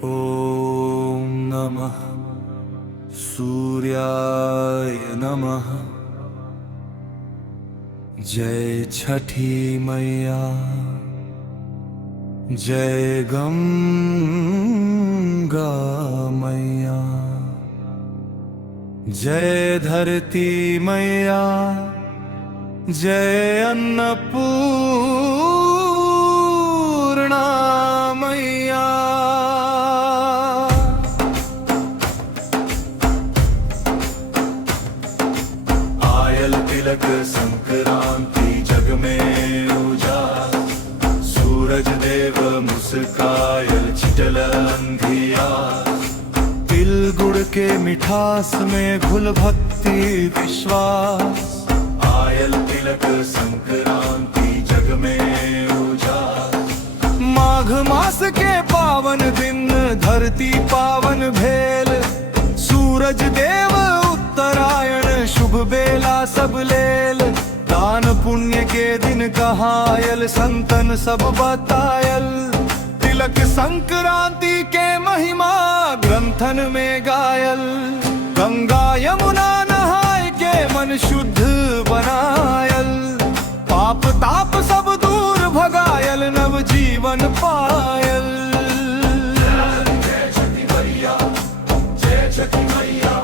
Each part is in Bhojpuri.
ॐ नमः सूर्याय नमः। जय छठी मैया, जय गंगा मैया, जय धरती मैया, जय अन्नपूर्णा मैया। आयल तिलक संक्रांति जग में उजास, सूरज देव मुस्कायल छिटल अंधियास। तिल गुड़ के मिठास में घुल भक्ति विश्वास। आयल तिलक संक्रांति जग में उजास। माघ मास के पावन दिन धरती पावन भेल। सूरज देव उत्तरायण शुभ बेला सब लेल। दान पुण्य के दिन कहायल संतन सब बतायल। तिलक संक्रांति के महिमा ग्रंथन में गायल। गंगा यमुना नहाय के मन शुद्ध बनायल। पाप ताप सब दूर भगायल नव जीवन पायल। जय छठी मैया, जय छठी मैया।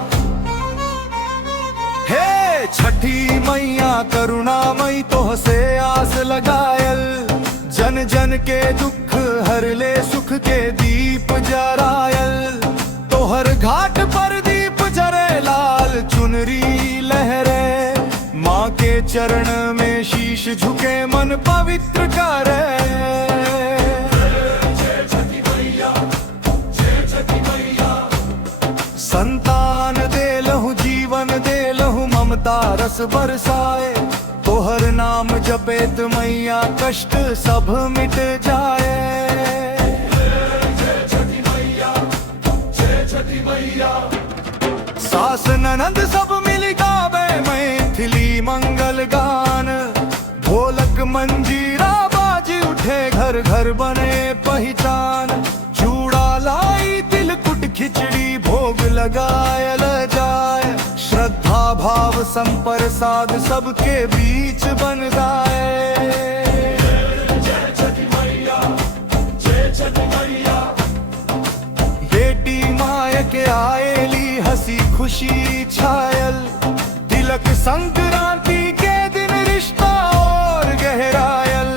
हे छठी मैया करुणामयी तोह से आस लगायल। जन जन के दुख हर ले सुख के दीप जरायल। तोहर घाट पर दीप जरे लाल चुनरी लहरे। माँ के चरण में शीश झुके मन पवित्र करे। जय छठी मैया, जय छठी मैया। संतान दे लहु जीवन दे लहु ममता रस बरसाए। तोहर नाम जपेत मैया कष्ट सब मिट जाए। जय छठी मैया, जय छठी मैया। सास ननद सब मिल गावे मैथिली मंगल गान। ढोलक मंजीरा बाज उठे घर घर बने पहचान। चूड़ा लाई तिलकुट खिचड़ी भोग लगायल जाए। श्रद्धा भाव संप्रसाद सबके बीच बन जाए। जय छठी मैया, जय छठी मैया। बेटी माय के आएली हंसी खुशी छायल। तिलक संक्रांति के दिन रिश्ता और गहरायल।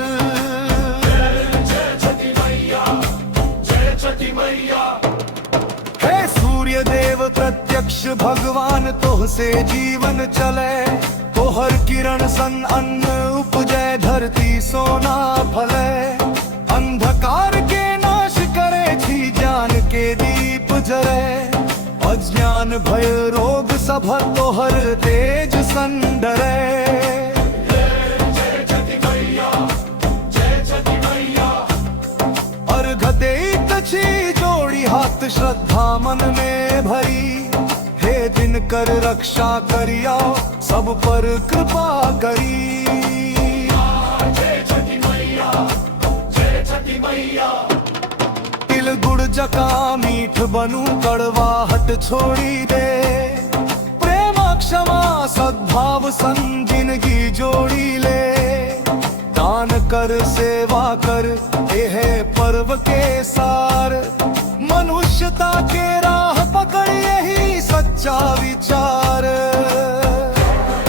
जय छठी मैया, जय छठी मैया। हे सूर्य देव प्रत्यक्ष भगवान तोह से जीवन चले। तोहर किरण सन अन्न उपजे धरती सोना फले। अंधकार के नाश करे छी ज्ञान के दीप जरे। अज्ञान भय रोग सब तोहर तेज सन डरे। जय छठी मैया, जय छठी मैया। अर्घ देत छी जोड़ी हाथ श्रद्धा मन में भरी। हे दिन कर रक्षा करिया सब पर कृपा करी। जय छठी मैया, जय छठी मैया। तिल गुड़ जका मीठ बनू कड़वाहट छोड़ी दे। प्रेम क्षमा सद्भाव सन जिंदगी जोड़ी ले। दान कर सेवा कर यह पर्व के सार। मनुष्यता के राह पकड़ यही सच्चा विचार।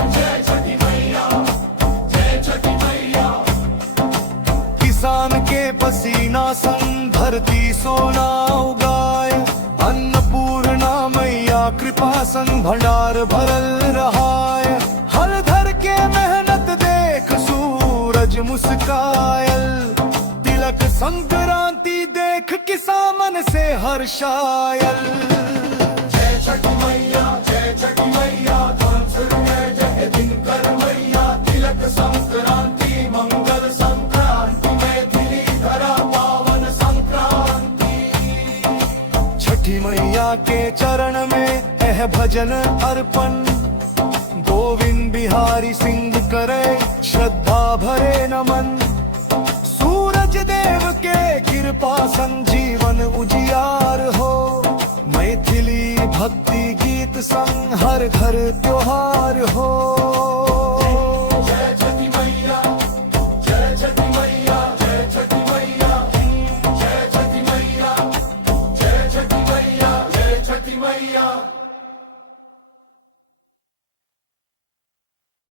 जय छठी मैया, जय छठी मैया। किसान के पसीना संग धरती सोना उगाए। अन्नपूर्णा मैया कृपा संग भंडार भरल रहाए। हल धर के मेहनत देख सूरज मुस्कायल। तिलक संक्रांति देख किसान से हर्षायल। जय छठी मैया, जय छठी मैया। धर्म सूर्य जय दिन कर मैया। तिलक संक्रांति मंगल संक्रांति मैथिली धरा पावन संक्रांति। छठी मैया के चरण में यह भजन अर्पण। गोविंद बिहारी सिंह करे श्रद्धा भरे नमन। सूरज देव के कृपा संजीवन उजियार हो। मैथिली भक्ति गीत संग हर घर त्योहार हो।